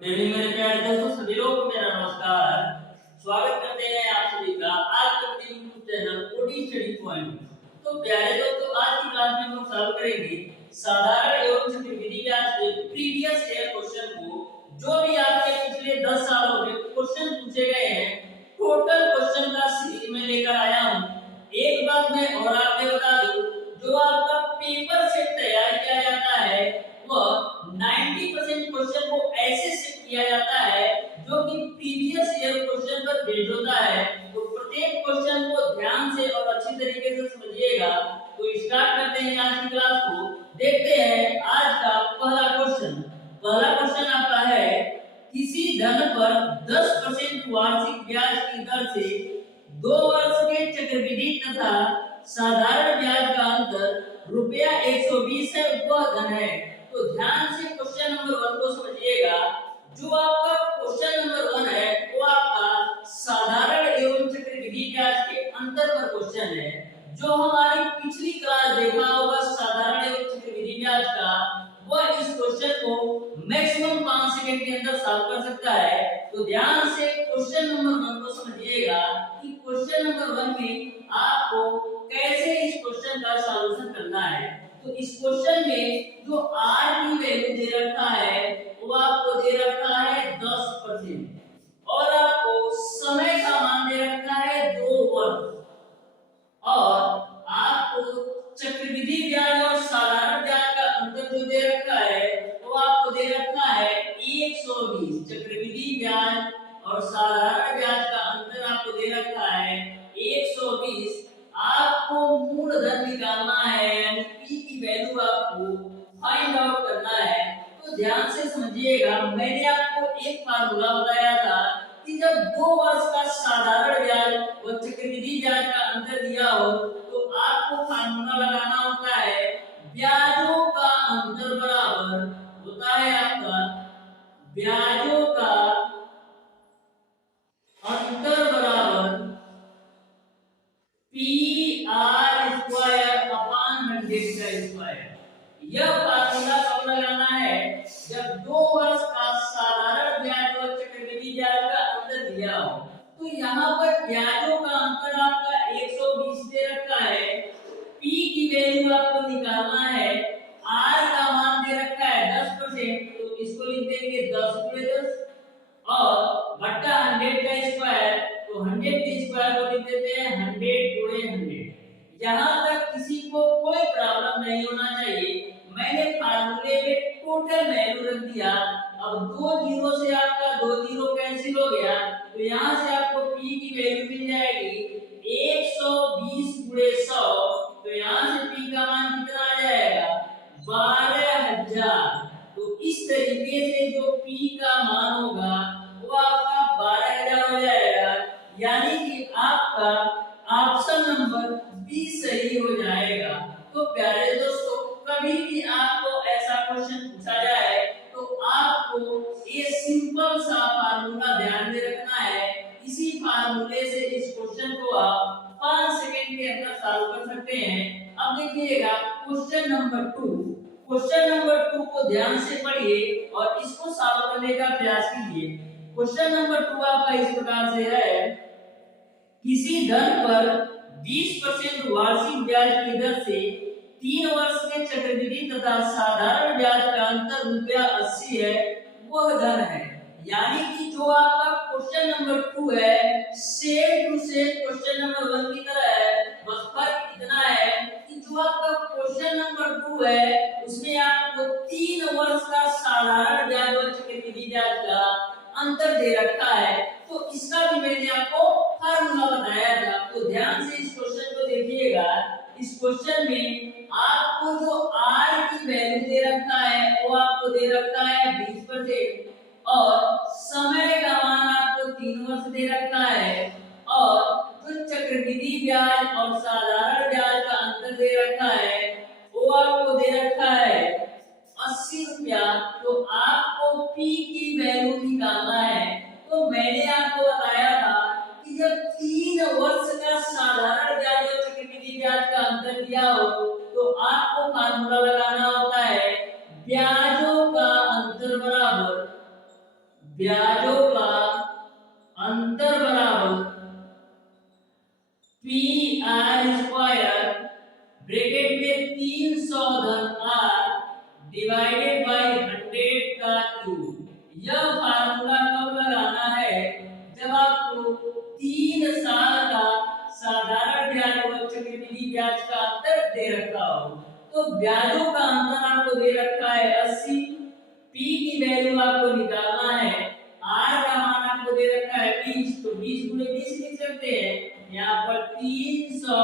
Good evening मेरे प्यारे दोस्तों, सभी लोगों को मेरा नमस्कार। स्वागत करते हैं आप सभी का आपके YouTube channel OD study point. तो प्यारे दोस्तों, आज की क्लास में हम सॉल्व करेंगे साधारण एवं चक्रवृद्धि ब्याज के प्रीवियस ईयर क्वेश्चन को। जो भी आपके पिछले 10 सालों में क्वेश्चन पूछे गए हैं, टोटल क्वेश्चन का सीरीज में लेकर आया हूं। एक बात मैं और आपको बता दूं, जो आपका पेपर सेट तैयार किया जाता है वह 90% क्वेश्चन को ऐसे सेट किया जाता है जो कि प्रीवियस ईयर क्वेश्चन पर बेस्ड होता है। तो प्रत्येक क्वेश्चन को ध्यान से और अच्छी तरीके से समझिएगा। तो स्टार्ट करते हैं आज की क्लास को। देखते हैं आज का पहला क्वेश्चन। पहला क्वेश्चन आपका है, किसी धन पर 10% वार्षिक ब्याज की दर से 2 वर्ष के चक्रवृद्धि तथा साधारण ब्याज का अंतर रुपया 120 है, वह धन है। तो ध्यान से क्वेश्चन नंबर 1 को समझिएगा। जो आपका क्वेश्चन नंबर 1 है वो आपका साधारण एवं चक्रवृद्धि ब्याज के अंतर पर क्वेश्चन है। जो हमारी पिछली क्लास देखा होगा साधारण एवं चक्रवृद्धि ब्याज का, वह इस क्वेश्चन को मैक्सिमम 5 सेकंड के अंदर सॉल्व कर सकता है। तो ध्यान से क्वेश्चन नंबर 1 को समझिएगा कि क्वेश्चन नंबर 1 में आपको कैसे इस क्वेश्चन का सॉल्यूशन करना है। तो इस क्वेश्चन में जो r की वैल्यू दे रखा है वो आपको दे रखा है 10% और आपको समय का मान दे रखा है 2 वर्ष और आपको चक्रवृद्धि ब्याज और साधारण ब्याज का अंतर जो दे रखा है वो आपको दे रखा है 120। चक्रवृद्धि ब्याज और साधारण ब्याज का अंतर आपको दे रखा है 120। आपको मूलधन निकालना है, यानी p की वैल्यू आपको फाइंड आउट करना है। तो ध्यान से समझिएगा, मैंने आपको एक फार्मूला बताया था कि जब 2 वर्ष का साधारण ब्याज और चक्रवृद्धि ब्याज का अंतर दिया हो तो आपको फार्मूला लगाना होता है, ब्याजों का अंतर बराबर होता है आपका ब्याजों का अंतर बराबर PR स्क्वायर अपॉन 100 का स्क्वायर। यह फार्मूला कब लगाना है, जब 2 वर्ष का साधारण ब्याज और चक्रवृद्धि ब्याज का अंतर दिया हो। तो यहाँ पर ब्याजों का अंतर आपका 120 दे रखा है, P की वैल्यू आपको निकालना है, R का मान दे रखा है 10%, तो इसको लिख देंगे 10 × 10 और बट्टा 100 का स्क्वायर, तो 100 के स्क्वायर को लिख देते हैं 100 × 100। यहाँ तक किसी को कोई प्रॉब्लम नहीं होना चाहिए। मैंने फार्मूले में टोटल वैल्यू रख दिया। अब 2 जीरो से आपका 2 जीरो कैंसिल हो गया, तो यहाँ से आपको p की वैल्यू मिल जाएगी 120 × 100। तो यहाँ से p का मान कितना आ जाएगा 12000। तो इस तरीके से जो p का मान होगा वो आपका 12000 हो जाएगा, यानी कि आपका ऑप्शन नंबर बी सही हो जाएगा। तो प्यारे दोस्तों, कभी भी आपको ऐसा क्वेश्चन पूछा जाए तो आपको ये सिंपल सा फार्मूला ध्यान में रखना है। इसी फार्मूले से इस क्वेश्चन को आप 5 सेकंड के अंदर सॉल्व कर सकते हैं। अब देखिएगा क्वेश्चन नंबर 2। क्वेश्चन नंबर 2 को ध्यान से पढ़िए और इसको सॉल्व करने का प्रयास कीजिए। क्वेश्चन नंबर 2 आपका इस प्रकार से है, किसी धन पर 20% वार्षिक ब्याज की दर से 3 वर्ष के चक्रवृद्धि तथा साधारण ब्याज का अंतर रुपया 80 है, वह धन है। यानी कि जो आपका क्वेश्चन नंबर 2 है same to same question number 1 की तरह है, बस फर्क इतना है कि जो आपका क्वेश्चन नंबर 2 है उसमें आपको 3 वर्ष का साधारण ब्याज और चक्रवृद्धि ब्याज का अंतर दे रखा है। तो इसका भी मैंने आपको फार्मूला बताया था। तो ध्यान से इस क्वेश्चन को देखिएगा। इस क्वेश्चन में आपको जो r की वैल्यू दे रखा है वो आपको दे रखा है 20% और समय का मान आपको 3 वर्ष दे रखा है और जो चक्रवृद्धि ब्याज और साधारण ब्याज का अंतर दे रखा है वो आपको दे रखा है 80 रुपया। तो आपको p की वैल्यू निकालना है। तो मैंने आपको बताया था कि जब 3 वर्ष का साधारण ब्याज और चक्रवृद्धि ब्याज का अंतर दिया हो तो आपको फार्मूला लगाना होता है, ब्याजों का अंतर बराबर ब्याजों का अंतर बराबर पी आर स्क्वायर ब्रैकेट में 300 धन आर डिवाइडेड बाय 100 का क्यूब। यह फार्मूला कब लगाना है? जब आपको 3 साल का साधारण ब्याज और चक्रवृद्धि ब्याज का अंतर दे रखा हो। तो ब्याजों का अंतर आपको दे रखा है 80, पी की वैल्यू आपको निकालना है, आर का मान आपको दे रखा है 20, तो 20 गुणे 20 लिख सकते हैं। यहाँ पर 300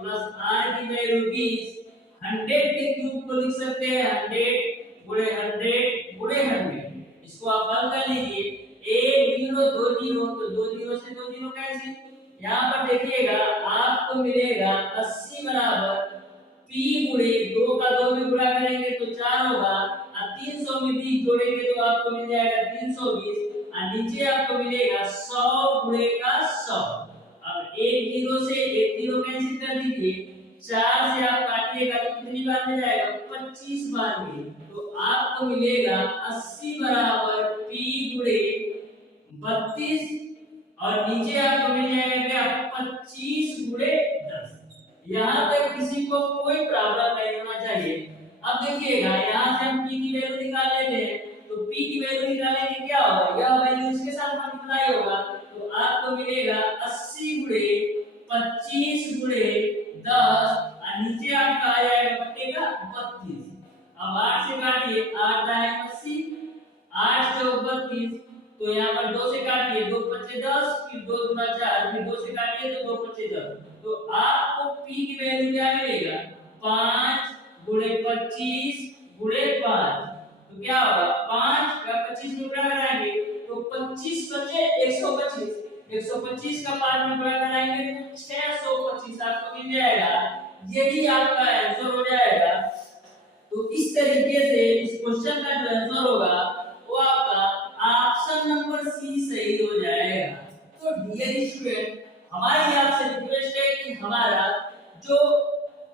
प्लस आर की वैल्यू 20, 100 के क्यूब को लिख सकते हैं 100 गुणे 100 गुणे 100। इसको आप हल कर लीजिए, 1 0 2 0, तो 2 0 से 2 0 कैंसिल। यहाँ पर देखिएगा आपको मिलेगा 80 बराबर p गुणे 2 का 2 में गुणा करेंगे तो 4 होगा, और 300 में 20 जोड़ेंगे तो आपको मिल जाएगा 320, और नीचे आपको मिलेगा 100 गुणे का 100। अब 1 0 से 1 0 कैंसिल कर दीजिए, 4 से आप काटिएगा तो कितनी बार मिल जाएगा? 25 बार में। तो आपको मिलेगा 80 बराबर p गुणे 32, और नीचे आपको मिल जाएगा क्या? 25 गुणे 10। यहाँ तक किसी को कोई प्रॉब्लम नहीं होना चाहिए। अब देखिएगा यहाँ से हम p की वैल्यू निकाल लेते हैं, तो p की वैल्यू निकालेंगे क्या होगा? यह वैल्यू इसके साथ मल्टीप्लाई होगा, तो आपको मिलेगा 80 गुणे 25 गुणे 10, और नीचे आपका आ जाएगा बटेगा 32। अब 8 से काटिए, 8 दाएं 80, 8 से 32, तो यहाँ पर 2 से काटिए, 2 पच्चे 10, फिर 2 दूना 4, फिर 2 से काटिए तो 2 पच्चे 10। तो आपको p की वैल्यू क्या मिलेगा? 5 गुणे 25 गुणे 5, तो क्या होगा? 5 का 25 में गुणा कराएंगे तो 25 बचे 125, 125 का 5 में गुणा कराएंगे तो 625 आपको मिल जाएगा। यही आपका आंसर हो जाएगा। तो इस तरीके से इस क्वेश्चन का जो आंसर होगा वो आपका ऑप्शन नंबर सी सही हो जाएगा। तो डियर स्टूडेंट, हमारी आपसे रिक्वेस्ट है कि हमारा जो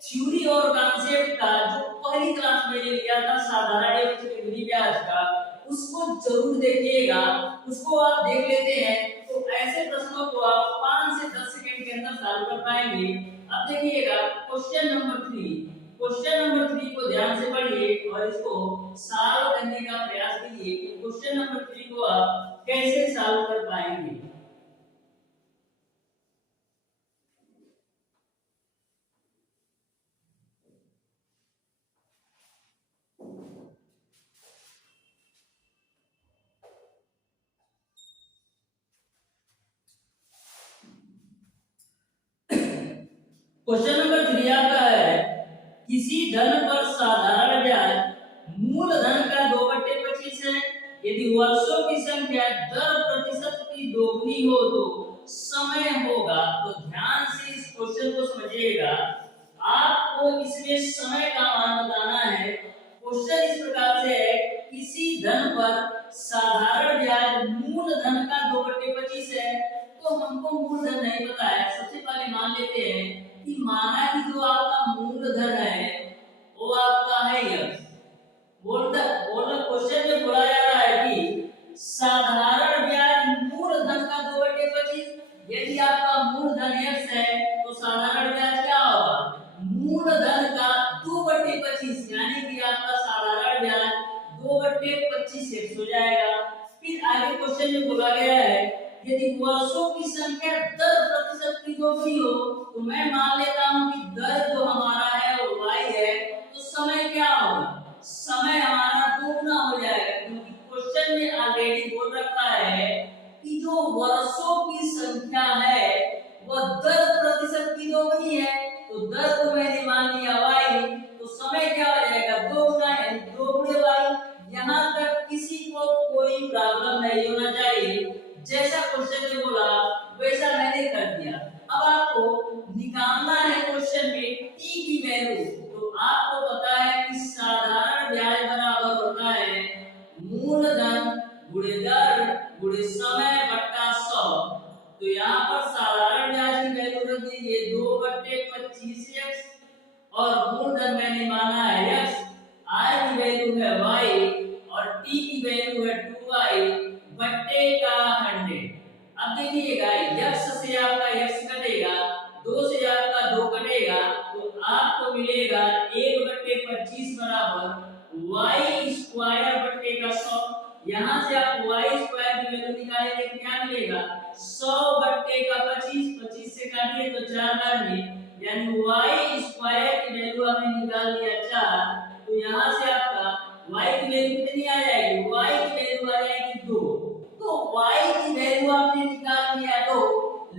थ्योरी और कॉन्सेप्ट का जो पहली क्लास में लिया था साधारण एवं चक्रवृद्धि ब्याज का, उसको जरूर देखिएगा। उसको आप देख लेते हैं तो ऐसे प्रश्नों को आप 5 से 10 सेकंड के अंदर सॉल्व कर पाएंगे। अब देखिएगा क्वेश्चन नंबर 3, क्वेश्चन नंबर 3 को ध्यान से पढ़िए और इसको सॉल्व करने का प्रयास कीजिए। क्वेश्चन नंबर 3 को आप कैसे सॉल्व कर पाएंगे। क्वेश्चन नंबर 3 आपका है, किसी धन पर साधारण ब्याज मूलधन का 2/25 है। यदि वर्षों की संख्या 10% की दोगुनी हो तो समय होगा। तो ध्यान से इस क्वेश्चन को समझिएगा। आपको इसमें समय का मान बताना है। क्वेश्चन इस प्रकार से है, किसी धन पर साधारण ब्याज मूलधन का 2/25 है। तो हमको मूलधन नहीं पता है, सबसे पहले मान लेते हैं कि माना कि जो आपका मूलधन है वो आपका है यक्स। क्वेश्चन में बोला जा रहा है कि साधारण ब्याज मूलधन का 2/25। यदि आपका मूलधन यक्स है तो साधारण ब्याज क्या होगा? मूलधन का 2/25, यानी कि आपका साधारण ब्याज 2/25 एक्स हो जाएगा। फिर आगे क्वेश्चन में बोला गया है, यदि वर्षों की संख्या 10% की दोगुनी हो तो मैं मान लेता हूं कि दर जो हमारा है वो y है, तो समय क्या होगा? समय हमारा दोगुना हो जाएगा, क्योंकि क्वेश्चन में ऑलरेडी बोल रखा है कि जो वर्षों की संख्या है वह 10% की दोगुनी है। तो दर को मैंने मान लिया y, तो समय क्या हो जाएगा? दोगुना, यानी 2 गुणे y। यहाँ तक किसी को कोई प्रॉब्लम नहीं होना चाहिए। जैसा क्वेश्चन में बोला वैसा मैंने कर दिया। अब आपको निकालना है क्वेश्चन में t की वैल्यू। तो आपको पता है कि साधारण ब्याज बराबर होता है मूलधन गुणे दर गुणे समय बट्टा 100। तो यहाँ पर साधारण ब्याज की वैल्यू रख दीजिए 2/25x, और मूलधन मैंने माना है x, r की वैल्यू है y, और t की वैल्यू है 2y बट्टे y स्क्वायर बट्टे का 100। यहाँ से आप y स्क्वायर की वैल्यू निकालेंगे तो क्या मिलेगा 100 बट्टे का 25, 25 से काटिए तो 4 बार में, यानी y स्क्वायर की वैल्यू हमने निकाल दिया 4। तो यहाँ से आपका y की वैल्यू कितनी आ जाएगी, y की वैल्यू आ जाएगी 2। तो y की वैल्यू आपने निकाल लिया 2,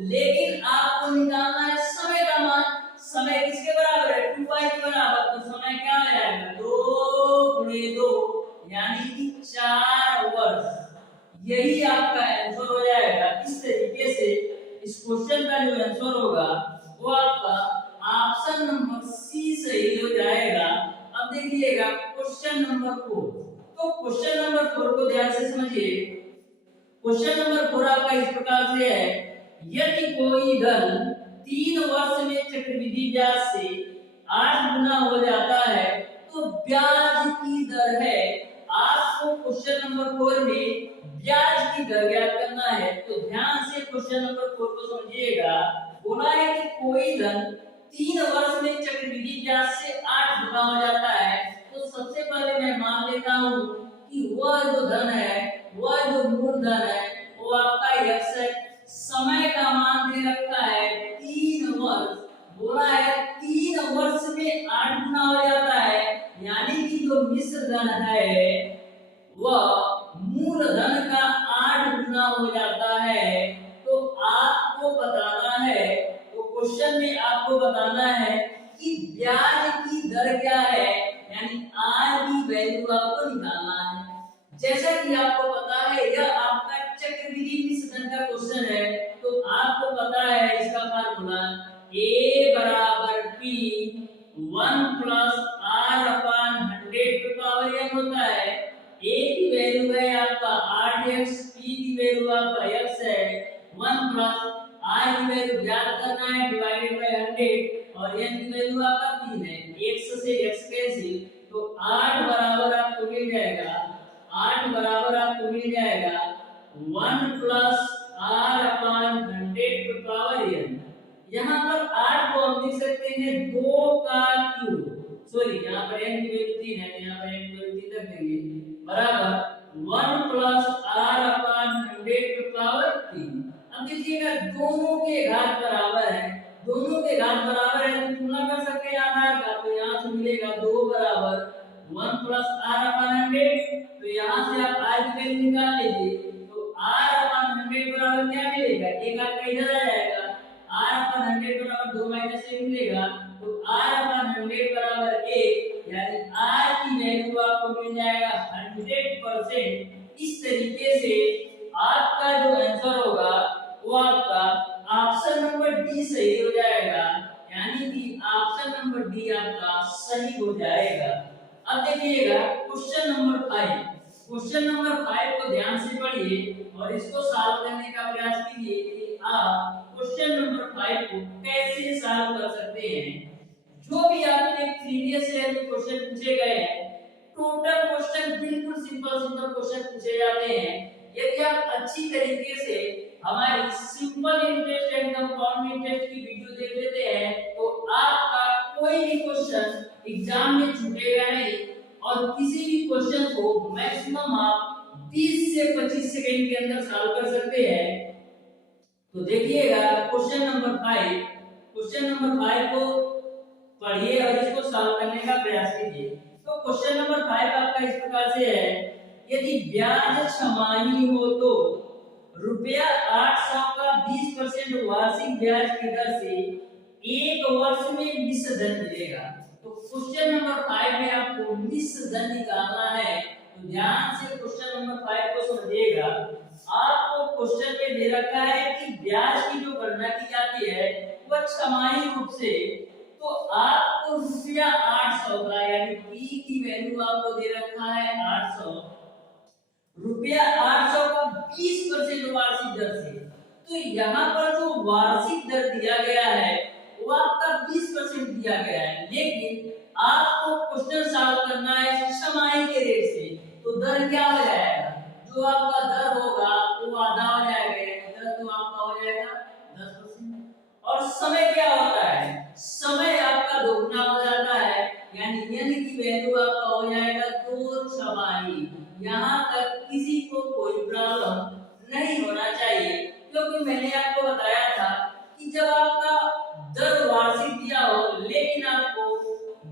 लेकिन आपको निकालना है समय का मान। समय किसके बराबर है 2y के बराबर, तो समय क्या आ जाएगा 2 गुणे 2 यानी कि 4 वर्ष। यही आपका आंसर हो जाएगा। इस तरीके से इस क्वेश्चन का जो आंसर होगा वो आपका ऑप्शन नंबर सी सही हो जाएगा। अब देखिएगा क्वेश्चन नंबर 4। तो क्वेश्चन नंबर 4 को ध्यान से समझिए। क्वेश्चन नंबर 4 आपका इस प्रकार से है, यदि कोई धन 3 वर्ष में चक्रवृद्धि ब्याज से 8 गुना हो जाता है तो ब्याज की दर है। आपको क्वेश्चन नंबर 4 में ब्याज की दर ज्ञात करना है। तो ध्यान से क्वेश्चन नंबर 4 को समझिएगा। बोला है कि कोई धन 3 वर्ष में चक्रवृद्धि ब्याज से 8 गुना हो जाता है। तो सबसे पहले मैं मान लेता हूं कि वह जो धन है, वह जो मूलधन है वो आपका x है। समय का मान दे रखा है 3 वर्ष। बोला है 3 वर्ष में 8 गुना हो जाता है, यानी कि जो मिश्र धन है वह मूलधन का 8 गुना हो जाता है। तो आपको बताना है, तो क्वेश्चन में आपको बताना है कि ब्याज की दर क्या है, यानी r की वैल्यू आपको निकालना है। जैसा कि आपको पता है यह आपका चक्रवृद्धि मिश्र धन का क्वेश्चन है। तो आपको पता है इसका फार्मूला a बराबर p 1 plus r upon 100 to power n होता है। a की वैल्यू है आपका 8x, p की वैल्यू आपका x है 1 प्लस r की वैल्यू ज्ञात करना है डिवाइडेड बाय 100 और n की वैल्यू आपका 3 है। x से x कैंसिल, तो 8 बराबर आपको मिल जाएगा 8 बराबर आपको मिल जाएगा 1 plus r upon 100 to power n। यहाँ पर 8 को हम लिख सकते हैं 2 का क्यूब, सॉरी यहाँ पर n की वैल्यू 3 है, यहाँ पर n की वैल्यू 3 रख देंगे, बराबर 1 plus r upon 100 to power 3। अब देखिएगा दोनों के घात बराबर है, दोनों के घात बराबर है तो तुलना कर सकते हैं आधार का। तो यहाँ से मिलेगा 2 बराबर 1 प्लस r अपान 100। तो यहाँ से आप r की वैल्यू निकाल लीजिए। तो r अपान 100 बराबर क्या मिलेगा, एक आपका इधर आ जाएगा, r अपान 100 बराबर 2 माइनस 1 मिलेगा। तो r अपान 100 बराबर 1, यानी r की वैल्यू आपको मिल जाएगा 100%। इस तरीके से आपका जो आंसर होगा वो आपका ऑप्शन नंबर डी सही हो जाएगा, यानी कि ऑप्शन नंबर डी आपका सही हो जाएगा। अब देखिएगा क्वेश्चन नंबर 5। क्वेश्चन नंबर 5 को ध्यान से पढ़िए और इसको सॉल्व करने का प्रयास कीजिए कि आप क्वेश्चन नंबर 5 को कैसे सॉल्व कर सकते हैं। जो भी आपके प्रीवियस ईयर में क्वेश्चन पूछे गए हैं, टोटल क्वेश्चन बिल्कुल सिंपल सिंपल क्वेश्चन पूछे जाते हैं। यदि आप अच्छी तरीके से हमारी simple interest and compound interest की वीडियो देख लेते हैं तो आपका कोई भी क्वेश्चन एग्जाम में छूटेगा नहीं और किसी भी क्वेश्चन को मैक्सिमम आप 20 से 25 सेकंड के अंदर सॉल्व कर सकते हैं। तो देखिएगा क्वेश्चन नंबर 5, क्वेश्चन नंबर 5 को पढ़िए और इसको सॉल्व करने का प्रयास कीजिए। तो क्वेश्चन नंबर 5 आपका इस प्रकार से है, यदि ब्याज छमाही हो तो रुपया 800 का 20% वार्षिक ब्याज की दर से 1 वर्ष में मिश्र धन मिलेगा। तो क्वेश्चन नंबर 5 में आपको मिश्र धन निकालना है। तो ध्यान से क्वेश्चन नंबर 5 को समझिएगा। आपको क्वेश्चन में दे रखा है कि ब्याज की जो गणना की जाती है वह छमाही रूप से, तो आपको रुपया 800 का यानी p की वैल्यू आपको दे रखा है 800, रुपया 800 का 20% वार्षिक दर से। तो यहाँ पर जो वार्षिक दर दिया गया है वो आपका 20% दिया गया है, लेकिन आपको क्वेश्चन सॉल्व करना है छमाही के रेट से। तो दर क्या हो जाएगा, जो आपका दर होगा वो आधा हो जाएगा, दर तो आपका हो जाएगा 10%। और समय क्या होता है, समय आपका दोगुना हो जाता है, यानी n की वैल्यू आपका हो जाएगा 2 यहाँ तक किसी को कोई प्रॉब्लम नहीं होना चाहिए, क्योंकि मैंने आपको बताया था कि जब आपका दर वार्षिक दिया हो लेकिन आपको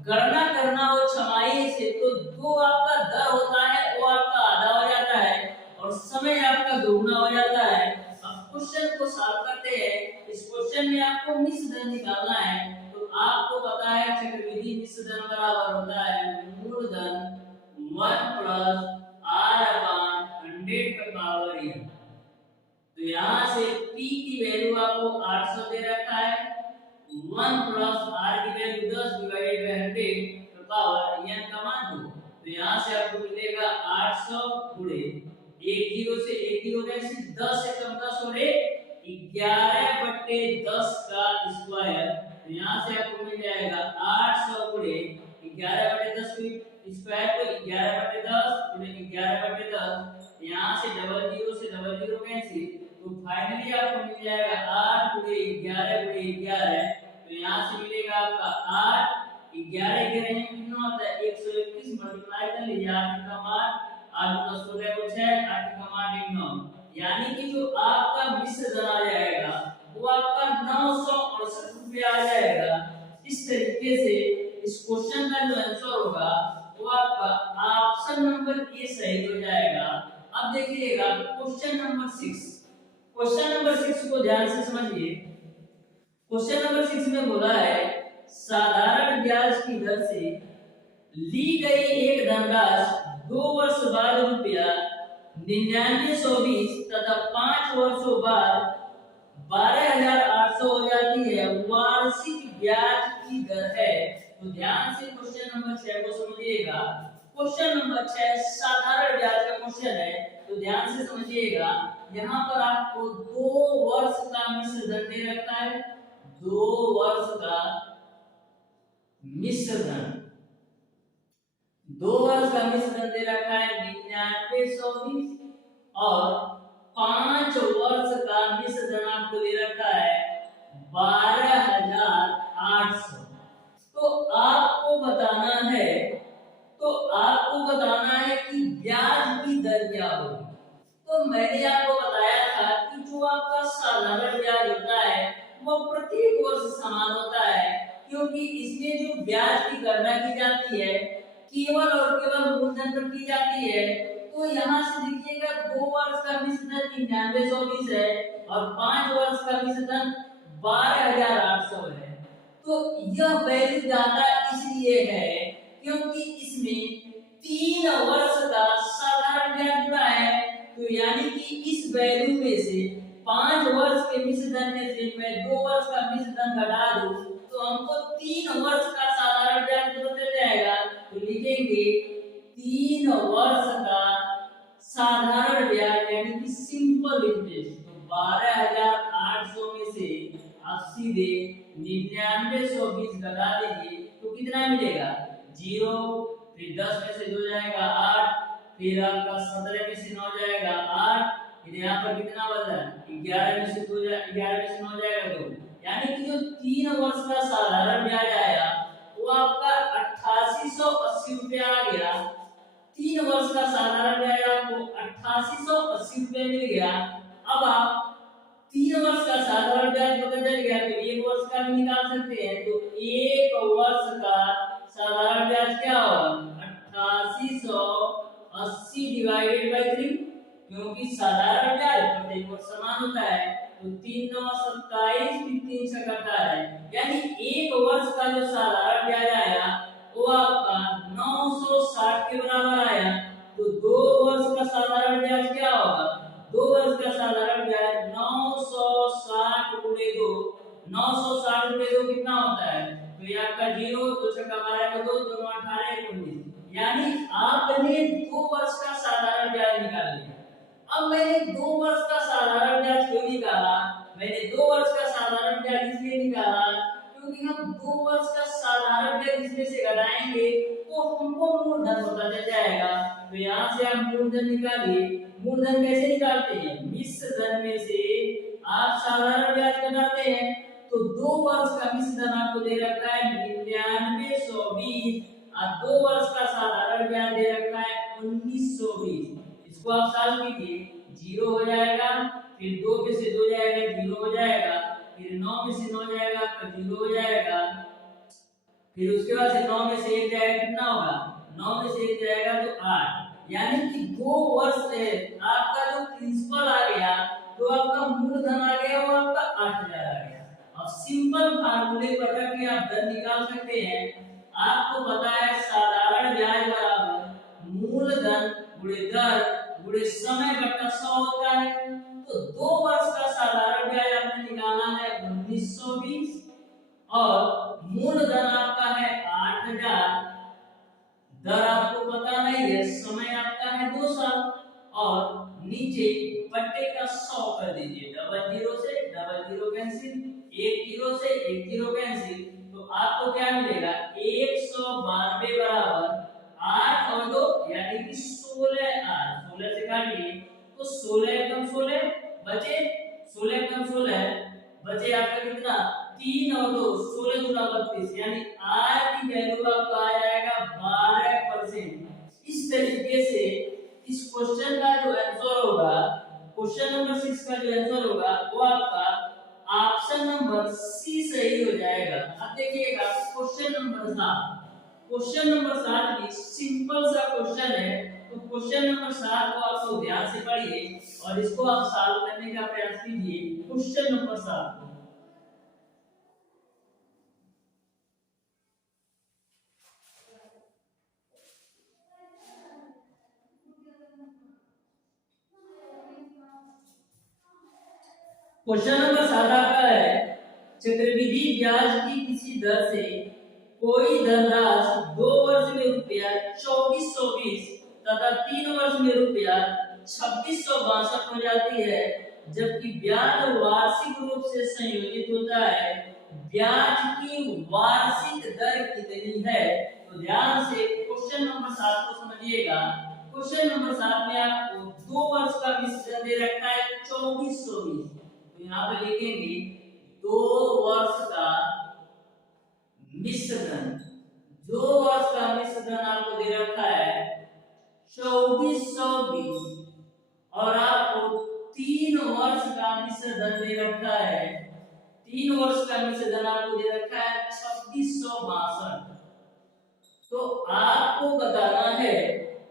गणना करना हो छमाही से, तो जो आपका दर होता है वो आपका आधा हो जाता है और समय आपका दोगुना हो जाता है। अब क्वेश्चन को सॉल्व करते हैं। इस क्वेश्चन में आपको मिश्र धन निकालना है। तो आपको पता है चक्रवृद्धि मिश्र धन बराबर होता है मूलधन 1 प्लस r अपान 100 का पावर n। तो यहाँ से p की वैल्यू आपको 800 दे रखा है, 1 प्लस r की वैल्यू 10 डिवाइडेड बाय 100 का पावर n का मान 2। तो यहाँ से आपको मिलेगा 800 गुणे 1 0 से 1 0 कैंसिल, 10 से कम 10 और 11/10 का स्क्वायर। तो यहाँ से आपको मिल जाएगा 800 गुणे 11/10 की स्क्वायर को 11/10 गुणे 11/10। यहाँ से डबल जीरो कैंसिल, तो फाइनली आपको मिल जाएगा 8 गुणे 11 गुणे 11। तो यहाँ से मिलेगा आपका 8 11 11 में कितना होता है 121 मल्टीप्लाई कर लीजिए 8 का मान 8 + 16 को 6 8 का मान 1 9। यानी कि जो आपका मिश्र धन आ जाएगा वो आपका 968 रुपये आ जाएगा। इस तरीके से इस क्वेश्चन का जो आंसर होगा वो आपका ऑप्शन नंबर ए सही हो जाएगा। अब देखिएगा क्वेश्चन नंबर 6। क्वेश्चन नंबर 6 को ध्यान से समझिए। क्वेश्चन नंबर 6 में बोला है साधारण ब्याज की दर से ली गई एक धनराशि 2 वर्ष बाद रुपया 9920 तथा 5 वर्षों बाद 12800 हो जाती है, वार्षिक ब्याज की दर है। तो ध्यान से क्वेश्चन नंबर 6 को समझिएगा। क्वेश्चन नंबर 6 साधारण ब्याज का क्वेश्चन है, तो ध्यान से समझिएगा। यहाँ पर आपको 2 वर्ष का मिश्र धन दे रखा है, 2 वर्ष का मिश्र धन, 2 वर्ष का मिश्र धन दे रखा है 9920 और 5 वर्ष का मिश्र धन आपको दे रखा है 12800। तो आपको बताना है कि ब्याज की दर क्या होगी। तो मैंने आपको बताया था कि जो आपका साधारण ब्याज होता है वो प्रत्येक वर्ष समान होता है, क्योंकि इसमें जो ब्याज की गणना की जाती है केवल और केवल मूलधन पर की जाती है। तो यहाँ से देखिएगा 2 वर्ष का मिश्र धन 9920 है और 5 वर्ष का मिश्र धन 12800 है। तो यह वैल्यू ज्यादा इसलिए है क्योंकि इसमें 3 वर्ष का साधारण ब्याज जुड़ा है। तो यानी कि इस वैल्यू में से 5 वर्ष के मिश्र धन में से मैं 2 वर्ष का मिश्र धन घटा दूं तो हमको 3 वर्ष का साधारण ब्याज पता चल जाएगा। तो लिखेंगे 3 वर्ष का साधारण ब्याज यानी कि सिंपल इंटरेस्ट। तो 12800 में से आप सीधे 9920 घटा दीजिए तो कितना मिलेगा 0, फिर 10 में से 2 जाएगा 8, फिर आपका 17 में से 9 जाएगा 8, फिर यहाँ पर कितना बचा 11 में से 2 11 में से 9 जाएगा 2। यानी कि जो 3 वर्ष का साधारण ब्याज आया वो आपका 8880 रुपया आ गया। 3 वर्ष का साधारण ब्याज आपको 8880 रुपया मिल गया। अब आप 3 वर्ष का साधारण ब्याज पता चल गया तो 1 वर्ष का भी निकाल सकते हैं। तो 1 वर्ष का साधारण ब्याज क्या होगा 8880 डिवाइडेड बाय 3, क्योंकि साधारण ब्याज प्रत्येक वर्ष समान होता है। तो 3 9 27 3 6 18 यानी 1 वर्ष का जो साधारण ब्याज आया वो आपका 960 के बराबर आया। तो 2 वर्ष का साधारण ब्याज क्या होगा 2 वर्ष का साधारण ब्याज 960 गुणे 2, 960 गुणे 2 कितना होता है तो ये आपका 0 2 6 12 का 2 2 18 19। यानी आपने 2 वर्ष का साधारण ब्याज निकाल लिया। अब मैंने 2 वर्ष का साधारण ब्याज क्यों निकाला, मैंने 2 वर्ष का साधारण ब्याज इसलिए निकाला क्योंकि हम 2 वर्ष का साधारण ब्याज इसमें से घटाएंगे तो हमको मूलधन पता चल जाएगा। तो यहाँ से आप मूलधन निकालिए। मूलधन कैसे निकालते हैं मिश्र धन में से आप साधारण ब्याज घटाते हैं। तो 2 वर्ष का मिश्र धन आपको दे रखा है 9920 और 2 वर्ष का साधारण ब्याज दे रखा है 1920। इसको आप सॉल्व कीजिए, 0 हो जाएगा, फिर 2 में से 2 जाएगा 0 हो जाएगा, फिर 9 में से 9 जाएगा आपका 0 हो जाएगा, फिर उसके बाद से 9 में से 1 जाएगा कितना होगा, 9 में से 1 जाएगा तो 8। यानी कि 2 वर्ष है आपका जो प्रिंसिपल आ गया, तो आपका मूलधन आ गया वो आपका 8000 आ गया। अब सिंपल फार्मूले पर रख के आप धन निकाल सकते हैं। आपको पता है साधारण ब्याज बराबर मूलधन गुणे दर गुणे समय बटा 100 होता है। तो 2 वर्ष का साधारण ब्याज आपने निकाला है 1920 और मूलधन आपका है 8000, दर आपको पता नहीं है, समय आपका है 2 साल और नीचे बट्टे का 100 कर दीजिए, डबल जीरो से डबल जीरो कैंसिल, एक जीरो से एक जीरो कैंसिल, तो आपको क्या मिलेगा 192 बराबर 8 और 2 यानी कि 16 8, 16 से काटिए तो 16 कम 16 बचे, 16 कम 16 बचे आपका कितना 3 और 2 16 गुना 32, यानी आर की वैल्यू आपका आ जाएगा 12%। इस तरीके से इस क्वेश्चन का जो आंसर होगा, क्वेश्चन नंबर 6 का जो आंसर होगा वो आपका ऑप्शन नंबर सी सही हो जाएगा। अब देखिएगा क्वेश्चन नंबर 7, क्वेश्चन नंबर 7 भी सिंपल सा क्वेश्चन है, तो क्वेश्चन नंबर 7 को आप लोग ध्यान से पढ़िए और इसको आप सॉल्व करने का प्रयास कीजिए। क्वेश्चन नंबर 7 क्वेश्चन नंबर 7 आपका है, चक्रवृद्धि ब्याज की किसी दर से कोई धनराशि 2 वर्ष में रुपया 2420 तथा 3 वर्ष में रुपया 2662 हो जाती है, जबकि ब्याज वार्षिक रूप से संयोजित होता है। ब्याज की वार्षिक दर कितनी है? तो ध्यान से क्वेश्चन नंबर 7 को समझिएगा। क्वेश्चन नंबर 7 में आपको 2 वर्ष का मिश्रण दे रखा है 2420, तो यहाँ पे लिखेंगे 2 वर्ष का मिश्रण, 2 वर्ष का मिश्रण आपको दे रखा है 2420 और आपको 3 वर्ष का मिश्रण दे रखा है, 3 वर्ष का मिश्रण आपको दे रखा है 2662। तो आपको बताना है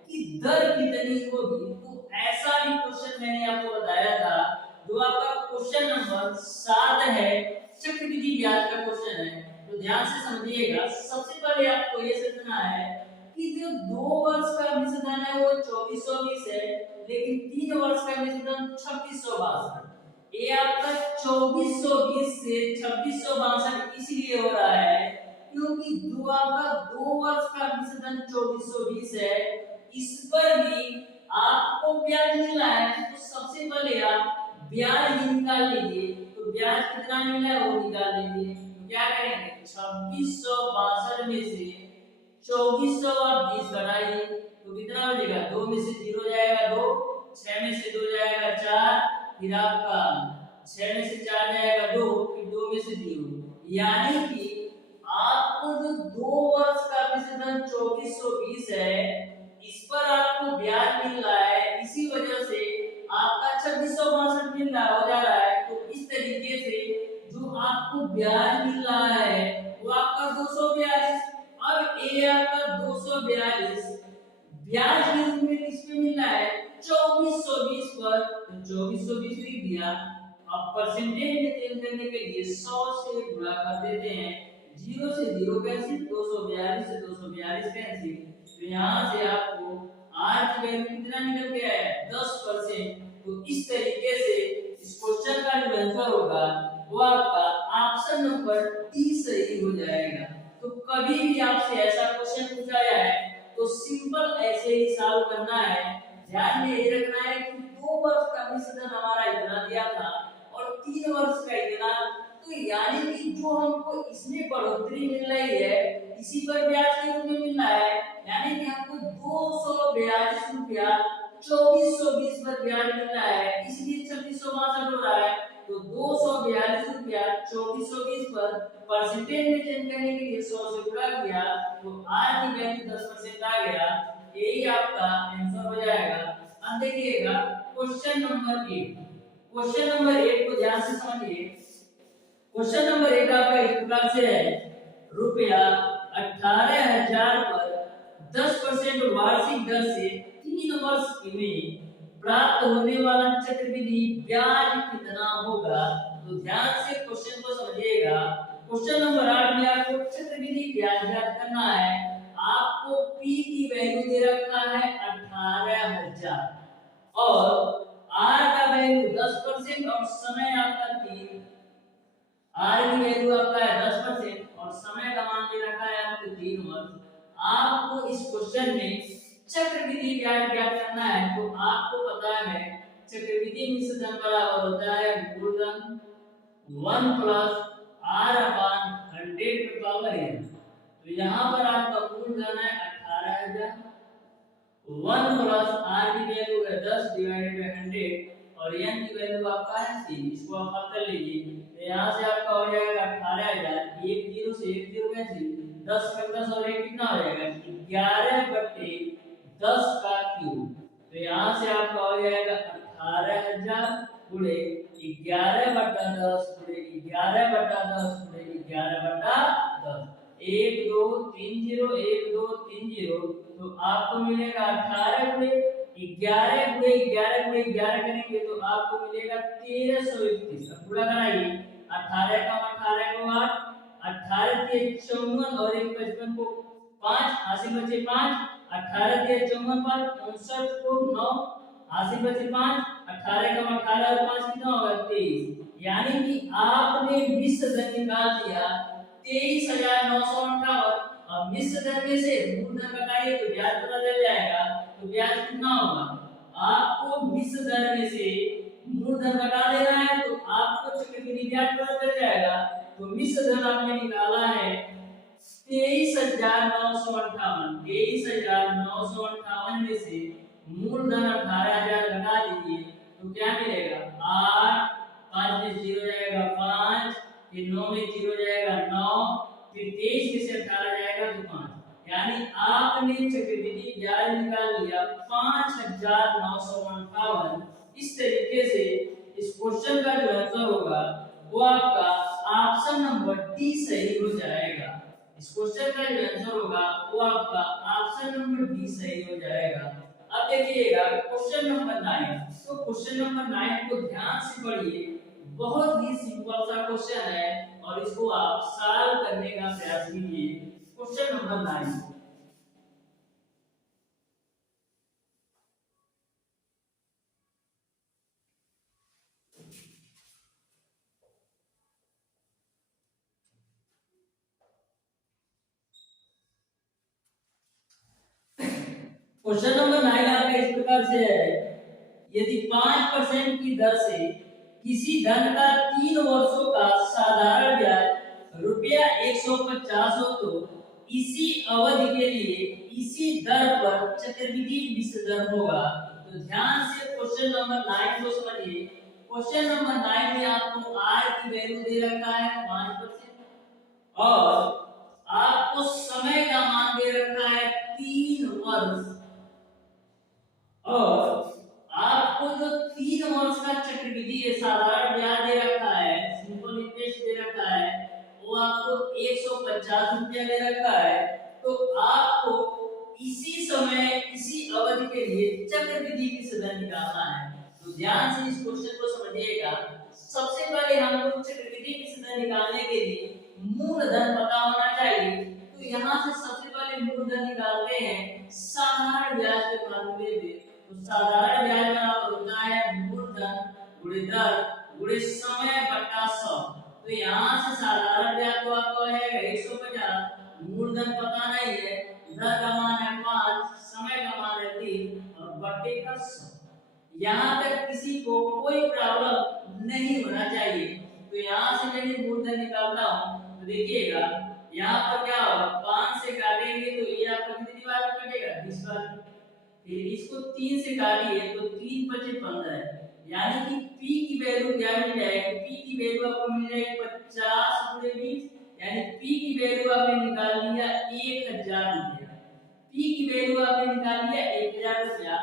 कि दर कितनी होगी। तो ऐसा भी क्वेश्चन मैंने आपको बताया था, जो आपका क्वेश्चन नंबर 7 है, चक्रवृद्धि ब्याज का क्वेश्चन है। तो ध्यान से समझिएगा। सबसे पहले आपको ये समझना है कि जो 2 वर्ष का मिश्रण है वो 2420 है, लेकिन 3 वर्ष का मिश्रण 2662। ये आपका 2420 से 2662 इसलिए हो रहा है क्योंकि जो आपका 2 वर्ष का मिश्रण 2420 है, इस पर भी आपको ब्याज मिला है। तो सबसे पहले आप ब्याज निकाल लीजिए, तो ब्याज कितना मिला है वो निकाल लीजिए। तो क्या करेंगे 2662 में से 2400 आप 20 घटाइए तो कितना बचेगा, 2 में से 0 जाएगा 2, 6 में से 2 जाएगा 4, फिर आपका 6 में से 4 जाएगा 2, फिर 2 में से 0, यानी कि आपको जो 2 वर्ष का मिश्रण 2420 है, इस पर आपको ब्याज मिल रहा है, इसी वजह से आपका 2662 मिल रहा हो जा रहा है। तो इस तरीके से जो आपको ब्याज मिल रहा है वो आपका 242। अब ये आपका 242 ब्याज के रूप में किस पे मिल रहा है 2420 पर, तो 2420 लिख दिया। अब परसेंटेज में चेंज करने के लिए 100 से गुणा कर देते हैं, 0 से 0 कैंसिल, 242 से 242 कैंसिल, तो यहाँ से आपको आर की वैल्यू कितना निकल के आया 10%। तो इस तरीके से इस क्वेश्चन का जो आंसर होगा वो आपका ऑप्शन नंबर डी सही हो जाएगा। तो कभी भी आपसे ऐसा क्वेश्चन पूछा जाए तो सिंपल ऐसे ही सॉल्व करना है। ध्यान में ये रखना है कि 2 वर्ष का मिश्रण हमारा इतना दिया था और 3 वर्ष का इतना, तो यानी कि जो हमको इसमें बढ़ोतरी मिल रही है इसी पर ब्याज के रूप में मिल रहा है, यानी कि हमको 242 रुपया 2420 पर ब्याज मिल रहा है, इसलिए 2662 हो रहा है। तो 242 रुपया 2420 पर परसेंटेज में चेंज करने के लिए 100 से गुणा किया, तो आर की वैल्यू 10% आ गया। यही आपका आंसर हो जाएगा। अब देखिएगा क्वेश्चन नंबर 8। क्वेश्चन नंबर 8 को ध्यान से समझिए। क्वेश्चन नंबर 8 आपका इस प्रकार से है, रुपया 18,000 पर 10% वार्षिक दर से 3 वर्ष में प्राप्त होने वाला चक्रवृद्धि ब्याज कितना होगा। तो ध्यान से क्वेश्चन को समझिएगा। क्वेश्चन नंबर 8 में आपको चक्रवृद्धि ब्याज ज्ञात करना है। आपको P की वैल्यू दे रखा है 18,000 और R का वैल्यू 10% और समय आपका 3। R की वैल्यू आपका है 10% और समय का मान दे रखा है आपको 3 वर्ष। आपको इस क्वेश्चन में चक्रवृद्धि ब्याज ज्ञात करना है। तो आपको पता है चक्रवृद्धि मिश्र धन बराबर होता है मूलधन 1 प्लस R अपान 100 पे पावर n। तो यहाँ पर आपका मूलधन है 18,000, 1 प्लस R की वैल्यू है 10 डिवाइडेड बाय 100 और n की वैल्यू आपका है 3। इसको आप हल कर लीजिए। तो यहाँ से आपका हो जाएगा 18,000, एक जीरो से एक जीरो कैंसिल, 10 में 10 और 1 कितना हो जाएगा 11/10 का क्यूब। तो यहाँ से आपका हो जाएगा 18,000 गुणे 11/10 गुणे 11/10 गुणे 11/10, 1 2 3 0 1 2 3 0। तो आपको मिलेगा 18 गुणे 11 गुणे 11 गुणे 11 करेंगे तो आपको मिलेगा 1331। अब पूरा कराइए। 18 का 18 को 8, 18 के 54 और 1 55 को 5, हासिल बचे 5, 18 के 54 5, 59 को 9, हासिल बचे 5, 18 का 18 और 5 कितना होगा 23। यानी कि आपने मिश्र धन निकाल दिया 23,958। अब मिश्र धन में से मूलधन घटाइए तो ब्याज पता चल जाएगा। तो ब्याज कितना होगा, आपको मिश्र धन में से मूलधन घटा देना है तो आपको चक्रवृद्धि ब्याज पता चल जाएगा। तो मिश्र धन आपने निकाला है 23,958। 23,958 में से मूलधन 18,000 घटा दीजिए तो क्या मिलेगा 8, 5 में 0 जाएगा 5, फिर 9 में 0 जाएगा 9, फिर 23 में से 18 जाएगा तो 5। यानी आपने चक्रवृद्धि ब्याज निकाल लिया 5,958। इस तरीके से इस क्वेश्चन का जो आंसर होगा वो आपका ऑप्शन नंबर डी सही हो जाएगा। इस क्वेश्चन का जो आंसर होगा वो आपका ऑप्शन नंबर डी सही हो जाएगा। अब देखिएगा क्वेश्चन नंबर 9। तो क्वेश्चन नंबर 9 को ध्यान से पढ़िए। बहुत ही सिंपल सा क्वेश्चन है और इसको आप सॉल्व करने का प्रयास कीजिए। Question number 9। क्वेश्चन नंबर 9 आपका इस प्रकार से है, यदि 5% की दर से किसी धन का 3 वर्षों का साधारण ब्याज रुपया 150 हो तो इसी अवधि के लिए इसी दर पर चक्रवृद्धि मिश्र दर होगा। तो ध्यान से क्वेश्चन नंबर 9 को समझिए। क्वेश्चन नंबर 9 में आपको R की वैल्यू दे रखा है 5% और आपको समय का मान दे रखा है 3 वर्ष और आपको जो 3 वर्ष का चक्रवृद्धि है साधारण ब्याज दे रखा है, सिंपल इंटरेस्ट दे रखा है, वो आपको 150 रुपया दे रखा है। तो आपको इसी समय इसी अवधि के लिए चक्रवृद्धि की सदर निकालना है। तो ध्यान से इस क्वेश्चन को समझिएगा। सबसे पहले हमको चक्रवृद्धि की सदर निकालने के लिए मूलधन पता होना चाहिए। तो यहाँ से सबसे पहले मूलधन निकालते हैं साधारण ब्याज के फॉर्मूले में। तो साधारण ब्याज बराबर होता है मूलधन गुणे दर गुणे समय बटा 100। तो यहाँ से साधारण ब्याज तो आपको आएगा 150, मूलधन पता नहीं है, दर का मान है 5, समय का मान है 3 और बटे का 100। यहाँ तक किसी को कोई प्रॉब्लम नहीं होना चाहिए। तो यहाँ से मैं मूलधन निकालता हूँ तो देखिएगा यहाँ पर क्या होगा, 5 से काटेंगे तो ये आपका कितनी बार कटेगा 20 बार। फिर इसको 3 से काटिए तो 3 बचे 15 है। यानी कि P की वैल्यू क्या मिल जाएगी, P की वैल्यू आपको मिल जाएगी 50 गुणे 20। यानी P की वैल्यू आपने निकाल लिया 1000 रुपया। पी की वैल्यू आपने निकाली है 1000 रुपया।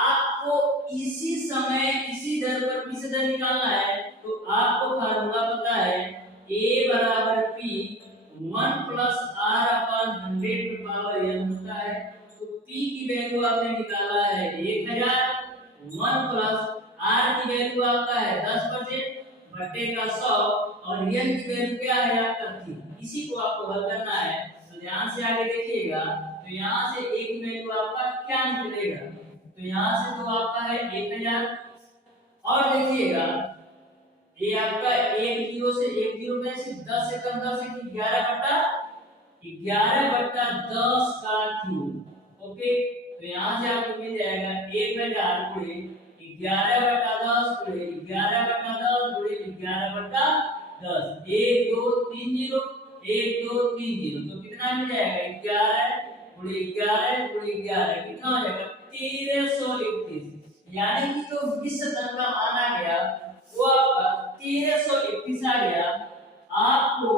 आपको इसी समय इसी दर पर पी से दर निकालना है, तो आपको फार्मूला पता है a बराबर p 1 प्लस r अपन 100 पे पावर n होता है। तो p की वैल्यू आपने निकाला है 1000, 1 प्लस r की वैल्यू आपका है 10% बटे का 100 और n की वैल्यू क्या है आपका 3। इसी को आपको हल करना है। तो ध्यान से आगे देखिएगा, तो यहाँ से a की वैल्यू आपका क्या निकलेगा, तो यहाँ से तो आपका है 1000 और देखिएगा ये आपका 1 0 से 1 0 में से 10 से कम 10 से 11 बट्टा 10 का क्यूब। ओके, तो यहाँ से आपको मिल जाएगा 1000 गुणे 11 बट्टा 10 गुणे 11 बट्टा 10 गुणे 11 बट्टा 10 1 2 3 0 1 2 3 0। तो कितना मिल जाएगा 11 गुणे 11 गुणे 11 कितना हो जाएगा 1331। यानी कि जो विश्व धन का माना गया वो आपका 1331 आ गया। आपको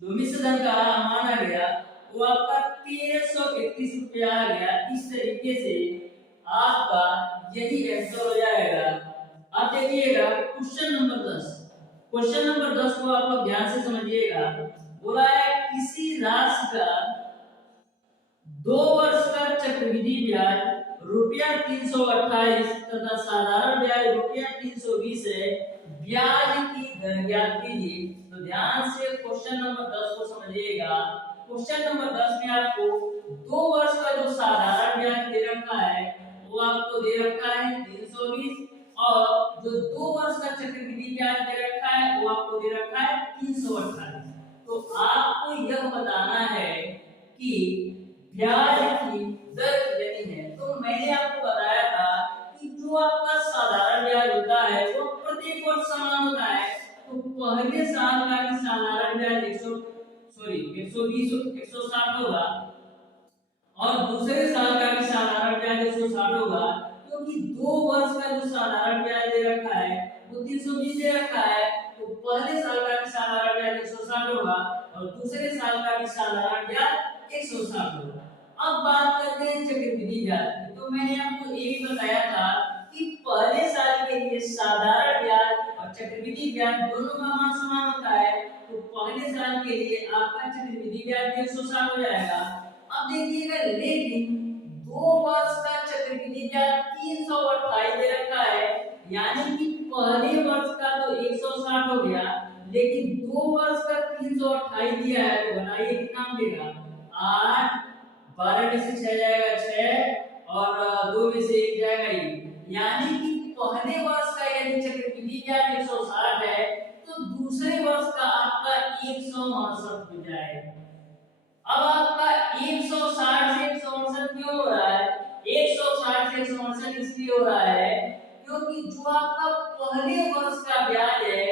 जो मिश्र धन का माना गया वो आपका 1331 रुपया आ गया। इस तरीके से आपका यही आंसर हो जाएगा। अब देखिएगा क्वेश्चन नंबर 10। क्वेश्चन नंबर 10 को आप लोग ध्यान से समझिएगा। बोला है किसी राशि का 2 वर्ष का चक्रवृद्धि ब्याज रुपया 328 तथा साधारण ब्याज रुपया 320 है, ब्याज की दर ज्ञात कीजिए। तो ध्यान से क्वेश्चन नंबर 10 को समझिएगा। क्वेश्चन नंबर 10 में आपको 2 वर्ष का जो साधारण ब्याज दे रखा है वो आपको दे रखा है 320 और जो 2 वर्ष का चक्रवृद्धि ब्याज दे रखा है वो आपको दे रखा है 328। तो आपको यह बताना है कि ब्याज की दर कितनी है। तो मैंने आपको बताया था कि जो आपका साधारण ब्याज होता है वो प्रत्येक वर्ष समान होता है। तो पहले साल का भी साधारण ब्याज 120 160 होगा और दूसरे साल का भी साधारण ब्याज 160 होगा, क्योंकि 2 वर्ष का जो साधारण ब्याज दे रखा है वो 320 दे रखा है। तो पहले साल का भी साधारण ब्याज 160 होगा और दूसरे साल का भी साधारण ब्याज 160 होगा। अब बात करते हैं चक्रवृद्धि ब्याज की। तो मैंने आपको यही बताया था कि पहले साल के लिए साधारण ब्याज और चक्रवृद्धि ब्याज दोनों का मान समान होता है। तो पहले साल के लिए आपका चक्रवृद्धि ब्याज 160 हो जाएगा। अब देखिएगा लेकिन 2 वर्ष का चक्रवृद्धि ब्याज 328 दे रखा है, यानी कि पहले वर्ष का तो 160 हो गया लेकिन 2 वर्ष का 328 दिया है। तो बताइए कितना मिलेगा 8 12 में से 6 जाएगा 6 और 2 में से 1 जाएगा 1, यानी कि पहले वर्ष का यदि चक्रवृद्धि ब्याज 160 है तो दूसरे वर्ष का आपका 169 हो जाएगा। अब आपका 160 से 169 क्यों हो रहा है, 160 से 169 इसलिए हो रहा है क्योंकि जो आपका पहले वर्ष का ब्याज है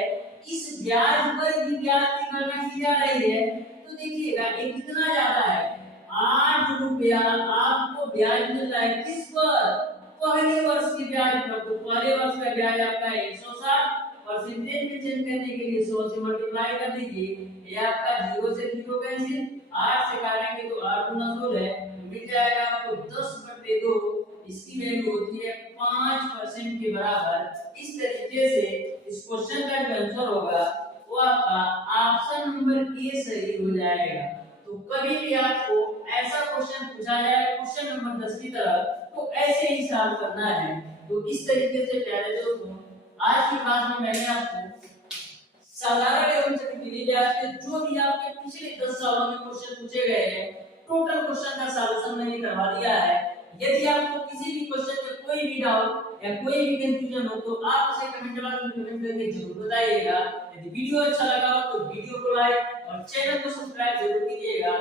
इस ब्याज पर भी ब्याज की गणना की जा रही है। तो देखिएगा ये कितना ज्यादा है 8 रुपया आपको ब्याज मिल रहा है किस पर, पहले वर्ष के ब्याज पर। तो पहले वर्ष का ब्याज आपका 160, परसेंटेज में चेंज करने के लिए 100 से मल्टीप्लाई कर दीजिए। ये आपका 0 से 0 कैंसिल, 8 से काटेंगे तो 8 गुना 16 तो मिल जाएगा आपको 10/2। इसकी वैल्यू होती है 5% के बराबर। इस तरीके से इस क्वेश्चन का जो आंसर होगा वो आपका ऑप्शन नंबर ए सही हो जाएगा। तो कभी भी आपको ऐसा क्वेश्चन पूछा जाए क्वेश्चन नंबर 10 की तरह तो ऐसे ही सॉल्व करना है। तो इस तरीके से प्यारे दोस्तों आज की क्लास में मैंने आपको साधारण एवं चक्रवृद्धि ब्याज के जो भी आपके पिछले 10 सालों में क्वेश्चन पूछे गए हैं टोटल क्वेश्चन का सॉल्यूशन मैंने करवा दिया है। यदि आपको किसी भी क्वेश्चन में कोई भी डाउट या कोई भी कंफ्यूजन हो तो आप उसे कमेंट बॉक्स में कमेंट करके जरूर बताइएगा। यदि वीडियो अच्छा लगा हो तो वीडियो को लाइक और चैनल को सब्सक्राइब जरूर कीजिएगा।